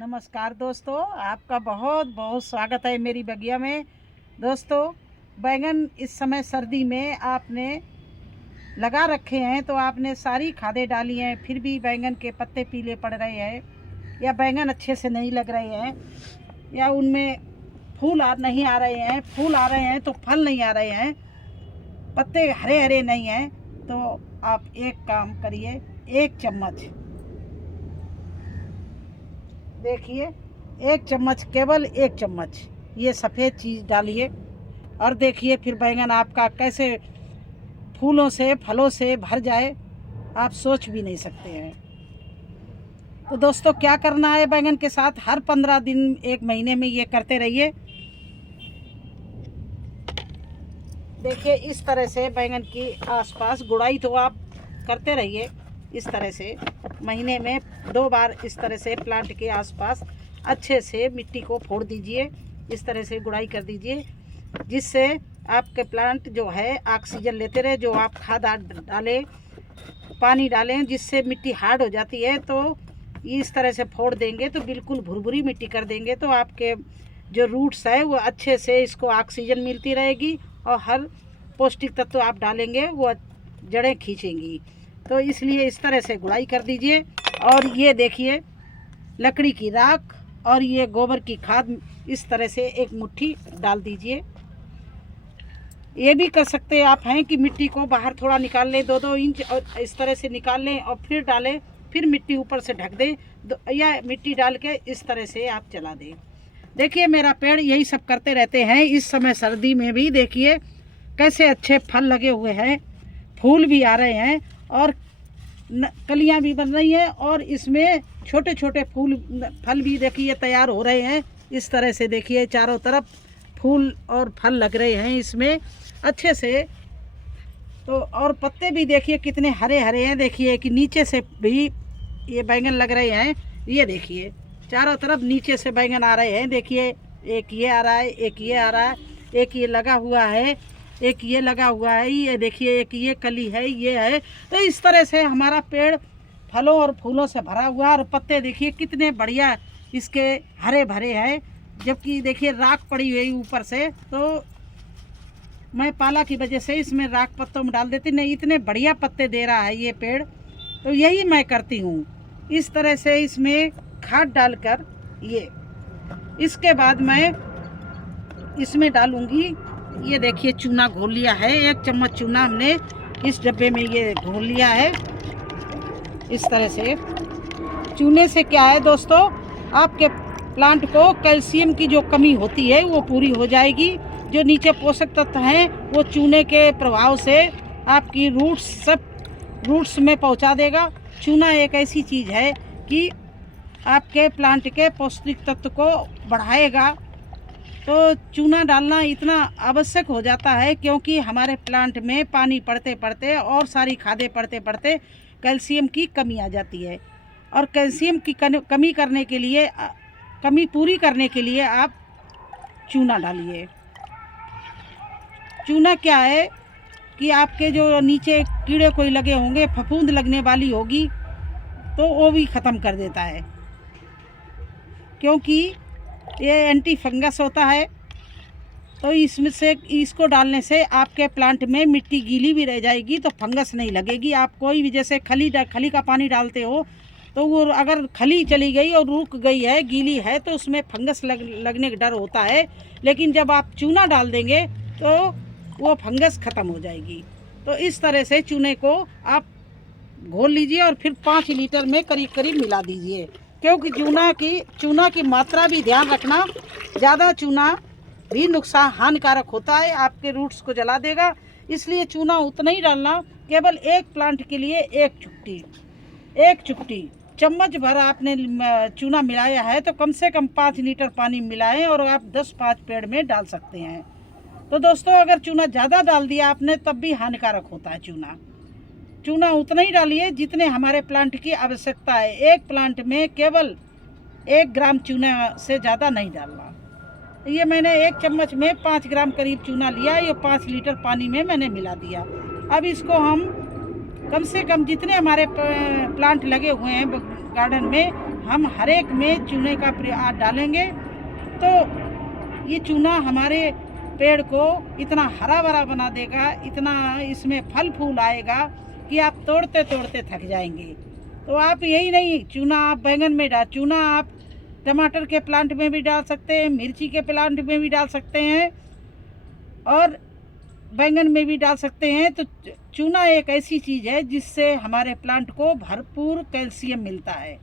नमस्कार दोस्तों, आपका बहुत बहुत स्वागत है मेरी बगिया में। दोस्तों, बैंगन इस समय सर्दी में आपने लगा रखे हैं तो आपने सारी खादें डाली हैं, फिर भी बैंगन के पत्ते पीले पड़ रहे हैं, या बैंगन अच्छे से नहीं लग रहे हैं, या उनमें फूल नहीं आ रहे हैं, फूल आ रहे हैं तो फल नहीं आ रहे हैं, पत्ते हरे हरे नहीं हैं, तो आप एक काम करिए, एक चम्मच, देखिए, एक चम्मच, केवल एक चम्मच ये सफ़ेद चीज़ डालिए और देखिए फिर बैंगन आपका कैसे फूलों से फलों से भर जाए, आप सोच भी नहीं सकते हैं। तो दोस्तों, क्या करना है बैंगन के साथ, हर 15 दिन एक महीने में ये करते रहिए। देखिए, इस तरह से बैंगन की आसपास गुड़ाई तो आप करते रहिए। इस तरह से महीने में 2 बार इस तरह से प्लांट के आसपास अच्छे से मिट्टी को फोड़ दीजिए, इस तरह से गुड़ाई कर दीजिए, जिससे आपके प्लांट जो है ऑक्सीजन लेते रहे। जो आप खाद डालें, पानी डालें, जिससे मिट्टी हार्ड हो जाती है, तो इस तरह से फोड़ देंगे तो बिल्कुल भुरभुरी मिट्टी कर देंगे, तो आपके जो रूट्स है वो अच्छे से इसको ऑक्सीजन मिलती रहेगी और हर पौष्टिक तत्व आप डालेंगे वो जड़ें खींचेंगी। तो इसलिए इस तरह से गुड़ाई कर दीजिए। और ये देखिए, लकड़ी की राख और ये गोबर की खाद इस तरह से एक मुट्ठी डाल दीजिए। ये भी कर सकते आप हैं कि मिट्टी को बाहर थोड़ा निकाल लें, 2-2 इंच, और इस तरह से निकाल लें और फिर डालें, फिर मिट्टी ऊपर से ढक दें, या मिट्टी डाल के इस तरह से आप चला दें। देखिए, मेरा पेड़ यही सब करते रहते हैं। इस समय सर्दी में भी देखिए कैसे अच्छे फल लगे हुए हैं, फूल भी आ रहे हैं और कलियां भी बन रही हैं, और इसमें छोटे छोटे फल भी देखिए तैयार हो रहे हैं। इस तरह से देखिए चारों तरफ फूल और फल लग रहे हैं इसमें अच्छे से। तो और पत्ते भी देखिए कितने हरे हरे हैं। देखिए कि नीचे से भी ये बैंगन लग रहे हैं। ये देखिए चारों तरफ नीचे से बैंगन आ रहे हैं। देखिए, एक ये आ रहा है, एक ये आ रहा है, एक ये लगा हुआ है, एक ये लगा हुआ है, ये देखिए एक ये कली है, ये है। तो इस तरह से हमारा पेड़ फलों और फूलों से भरा हुआ, और पत्ते देखिए कितने बढ़िया इसके हरे भरे हैं। जबकि देखिए राख पड़ी हुई ऊपर से, तो मैं पाला की वजह से इसमें राख पत्तों में डाल देती, नहीं इतने बढ़िया पत्ते दे रहा है ये पेड़। तो यही मैं करती हूँ, इस तरह से इसमें खाद डालकर। ये इसके बाद मैं इसमें डालूंगी, ये देखिए चूना घोल लिया है, 1 चम्मच चूना हमने इस डब्बे में ये घोल लिया है। इस तरह से चूने से क्या है दोस्तों, आपके प्लांट को कैल्शियम की जो कमी होती है वो पूरी हो जाएगी। जो नीचे पोषक तत्व हैं वो चूने के प्रभाव से आपकी रूट्स में पहुंचा देगा। चूना एक ऐसी चीज़ है कि आपके प्लांट के पौष्टिक तत्व को बढ़ाएगा। तो चूना डालना इतना आवश्यक हो जाता है, क्योंकि हमारे प्लांट में पानी पड़ते पड़ते और सारी खादें पड़ते पड़ते कैल्शियम की कमी आ जाती है। और कैल्शियम की कमी पूरी करने के लिए आप चूना डालिए। चूना क्या है कि आपके जो नीचे कीड़े कोई लगे होंगे, फफूंद लगने वाली होगी, तो वो भी ख़त्म कर देता है, क्योंकि ये एंटी फंगस होता है। तो इसमें से इसको डालने से आपके प्लांट में मिट्टी गीली भी रह जाएगी, तो फंगस नहीं लगेगी। आप कोई भी जैसे खली का पानी डालते हो, तो वो अगर खली चली गई और रुक गई है, गीली है, तो उसमें फंगस लगने का डर होता है। लेकिन जब आप चूना डाल देंगे तो वो फंगस ख़त्म हो जाएगी। तो इस तरह से चूने को आप घोल लीजिए और फिर 5 लीटर में करीब करीब मिला दीजिए, क्योंकि चूना की मात्रा भी ध्यान रखना। ज़्यादा चूना भी नुकसान हानिकारक होता है, आपके रूट्स को जला देगा। इसलिए चूना उतना ही डालना, केवल एक प्लांट के लिए एक चुटकी चम्मच भर आपने चूना मिलाया है, तो कम से कम 5 लीटर पानी मिलाएं और आप 10-5 पेड़ में डाल सकते हैं। तो दोस्तों, अगर चूना ज़्यादा डाल दिया आपने तब भी हानिकारक होता है। चूना उतना ही डालिए जितने हमारे प्लांट की आवश्यकता है। एक प्लांट में केवल 1 ग्राम चूना से ज़्यादा नहीं डालना। ये मैंने 1 चम्मच में 5 ग्राम करीब चूना लिया, ये 5 लीटर पानी में मैंने मिला दिया। अब इसको हम कम से कम जितने हमारे प्लांट लगे हुए हैं गार्डन में, हम हर एक में चूने का प्रयोग डालेंगे तो ये चूना हमारे पेड़ को इतना हरा भरा बना देगा, इतना इसमें फल फूल आएगा कि आप तोड़ते तोड़ते थक जाएंगे। तो आप यही नहीं, चूना आप बैंगन में डाल, चूना आप टमाटर के प्लांट में भी डाल सकते हैं, मिर्ची के प्लांट में भी डाल सकते हैं और बैंगन में भी डाल सकते हैं। तो चूना एक ऐसी चीज़ है जिससे हमारे प्लांट को भरपूर कैल्शियम मिलता है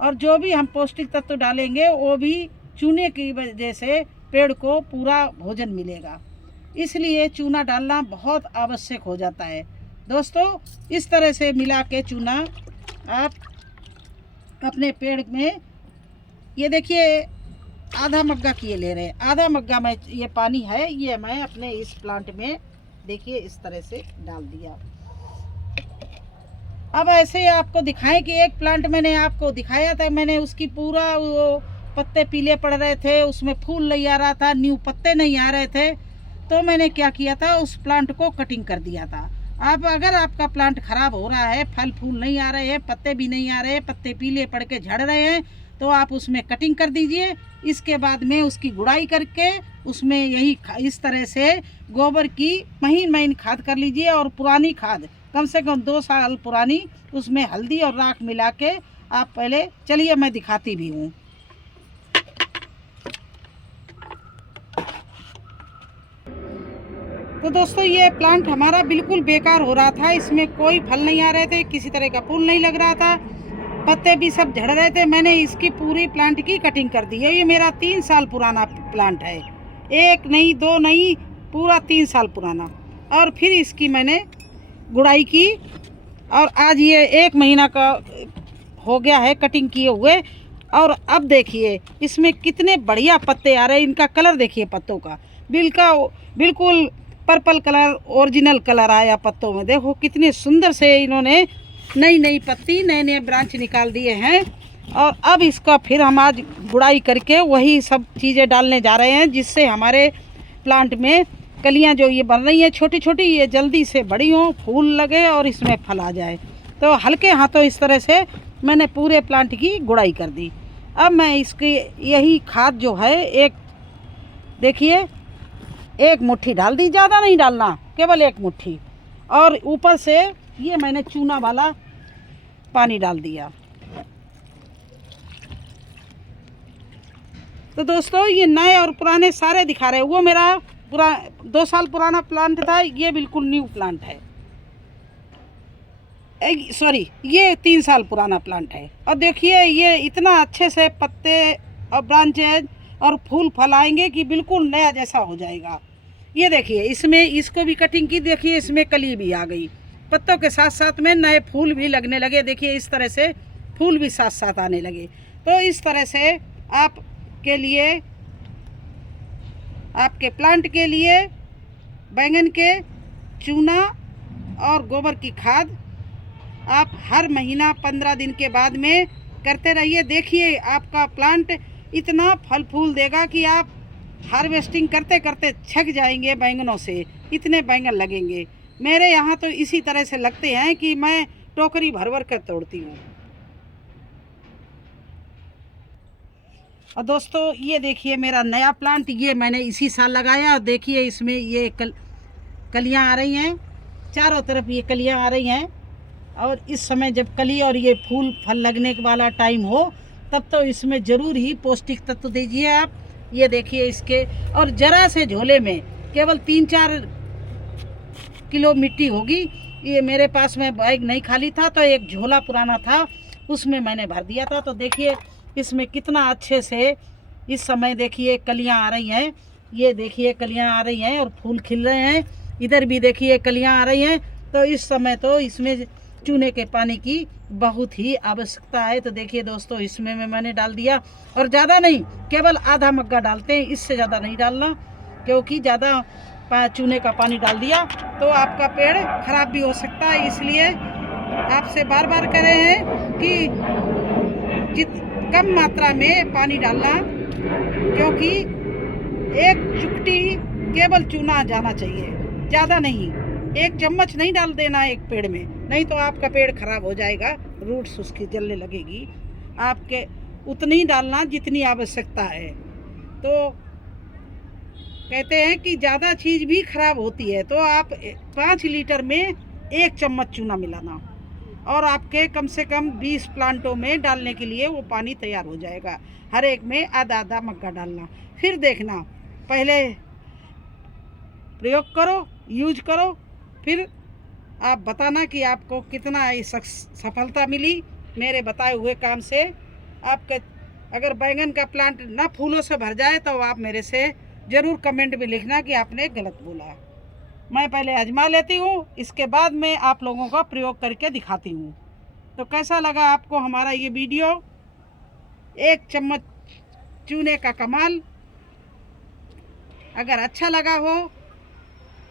और जो भी हम पौष्टिक तत्व डालेंगे वो भी चूने की वजह से पेड़ को पूरा भोजन मिलेगा। इसलिए चूना डालना बहुत आवश्यक हो जाता है दोस्तों। इस तरह से मिला के चूना आप अपने पेड़ में, ये देखिए आधा मग्गा किए ले रहे हैं, आधा मग्गा में ये पानी है, ये मैं अपने इस प्लांट में देखिए इस तरह से डाल दिया। अब ऐसे आपको दिखाएं कि एक प्लांट मैंने आपको दिखाया था, मैंने उसकी पूरा वो पत्ते पीले पड़ रहे थे, उसमें फूल नहीं आ रहा था, न्यू पत्ते नहीं आ रहे थे, तो मैंने क्या किया था, उस प्लांट को कटिंग कर दिया था। अब अगर आपका प्लांट खराब हो रहा है, फल फूल नहीं आ रहे हैं, पत्ते भी नहीं आ रहे हैं, पत्ते पीले पड़ के झड़ रहे हैं, तो आप उसमें कटिंग कर दीजिए। इसके बाद में उसकी गुड़ाई करके उसमें यही इस तरह से गोबर की महीन महीन खाद कर लीजिए और पुरानी खाद कम से कम 2 साल पुरानी, उसमें हल्दी और राख मिला के आप पहले, चलिए मैं दिखाती भी हूँ। तो दोस्तों ये प्लांट हमारा बिल्कुल बेकार हो रहा था, इसमें कोई फल नहीं आ रहे थे, किसी तरह का फूल नहीं लग रहा था, पत्ते भी सब झड़ रहे थे। मैंने इसकी पूरी प्लांट की कटिंग कर दी है। ये मेरा 3 साल पुराना प्लांट है, 1 नहीं 2 नहीं, पूरा 3 साल पुराना। और फिर इसकी मैंने गुड़ाई की और आज ये 1 महीना का हो गया है कटिंग किए हुए। और अब देखिए इसमें कितने बढ़िया पत्ते आ रहे हैं, इनका कलर देखिए पत्तों का, बिल्कुल पर्पल कलर, ओरिजिनल कलर आया पत्तों में। देखो कितने सुंदर से इन्होंने नई नई पत्ती, नए नए ब्रांच निकाल दिए हैं। और अब इसका फिर हम आज गुड़ाई करके वही सब चीज़ें डालने जा रहे हैं, जिससे हमारे प्लांट में कलियां जो ये बन रही हैं छोटी छोटी, ये जल्दी से बड़ी हों, फूल लगे और इसमें फल आ जाए। तो हल्के हाथों इस तरह से मैंने पूरे प्लांट की गुड़ाई कर दी। अब मैं इसकी यही खाद जो है, एक देखिए 1 मुट्ठी डाल दी, ज़्यादा नहीं डालना, केवल 1 मुट्ठी। और ऊपर से ये मैंने चूना वाला पानी डाल दिया। तो दोस्तों ये नए और पुराने सारे दिखा रहे हैं। वो मेरा 2 साल पुराना प्लांट था, ये बिल्कुल न्यू प्लांट है, सॉरी ये 3 साल पुराना प्लांट है। और देखिए ये इतना अच्छे से पत्ते और ब्रांचेज और फूल फल आएंगे कि बिल्कुल नया जैसा हो जाएगा। ये देखिए इसमें इसको भी कटिंग की, देखिए इसमें कली भी आ गई, पत्तों के साथ साथ में नए फूल भी लगने लगे। देखिए इस तरह से फूल भी साथ साथ आने लगे। तो इस तरह से आपके लिए, आपके प्लांट के लिए बैंगन के चूना और गोबर की खाद आप हर महीना 15 दिन के बाद में करते रहिए। देखिए आपका प्लांट इतना फल फूल देगा कि आप हार्वेस्टिंग करते करते थक जाएंगे बैंगनों से, इतने बैंगन लगेंगे। मेरे यहाँ तो इसी तरह से लगते हैं कि मैं टोकरी भर भर कर तोड़ती हूँ। और दोस्तों ये देखिए मेरा नया प्लांट, ये मैंने इसी साल लगाया और देखिए इसमें ये कलियाँ आ रही हैं, चारों तरफ ये कलियाँ आ रही हैं। और इस समय जब कली और ये फूल फल लगने वाला टाइम हो तब तो इसमें ज़रूर ही पौष्टिक तत्व दीजिए आप। ये देखिए इसके, और ज़रा से झोले में केवल 3-4 किलो मिट्टी होगी। ये मेरे पास में बैग नहीं खाली था, तो एक झोला पुराना था उसमें मैंने भर दिया था। तो देखिए इसमें कितना अच्छे से इस समय देखिए कलियां आ रही हैं, ये देखिए कलियां आ रही हैं और फूल खिल रहे हैं। इधर भी देखिए कलियां आ रही हैं। तो इस समय तो इसमें चूने के पानी की बहुत ही आवश्यकता है। तो देखिए दोस्तों इसमें मैंने डाल दिया, और ज़्यादा नहीं, केवल आधा मग्गा डालते हैं, इससे ज़्यादा नहीं डालना, क्योंकि ज़्यादा चूने का पानी डाल दिया तो आपका पेड़ खराब भी हो सकता है। इसलिए आपसे बार बार कह रहे हैं कि कम मात्रा में पानी डालना, क्योंकि एक चुटकी केवल चूना जाना चाहिए, ज़्यादा नहीं। 1 चम्मच नहीं डाल देना एक पेड़ में, नहीं तो आपका पेड़ खराब हो जाएगा, रूट्स उसकी जलने लगेगी। आपके उतनी डालना जितनी आवश्यकता है। तो कहते हैं कि ज़्यादा चीज़ भी खराब होती है, तो आप 5 लीटर में 1 चम्मच चूना मिलाना और आपके कम से कम 20 प्लांटों में डालने के लिए वो पानी तैयार हो जाएगा। हर एक में आधा आधा मग्गा डालना। फिर देखना, पहले प्रयोग करो, यूज करो, फिर आप बताना कि आपको कितना सफलता मिली मेरे बताए हुए काम से। आपके अगर बैंगन का प्लांट ना फूलों से भर जाए तो आप मेरे से ज़रूर कमेंट में लिखना कि आपने गलत बोला। मैं पहले आजमा लेती हूँ, इसके बाद में आप लोगों का प्रयोग करके दिखाती हूँ। तो कैसा लगा आपको हमारा ये वीडियो? 1 चम्मच चूने का कमाल। अगर अच्छा लगा हो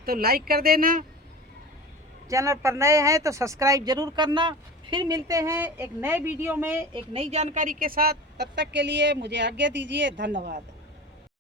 तो लाइक कर देना, चैनल पर नए हैं तो सब्सक्राइब ज़रूर करना। फिर मिलते हैं एक नए वीडियो में एक नई जानकारी के साथ। तब तक के लिए मुझे आज्ञा दीजिए। धन्यवाद।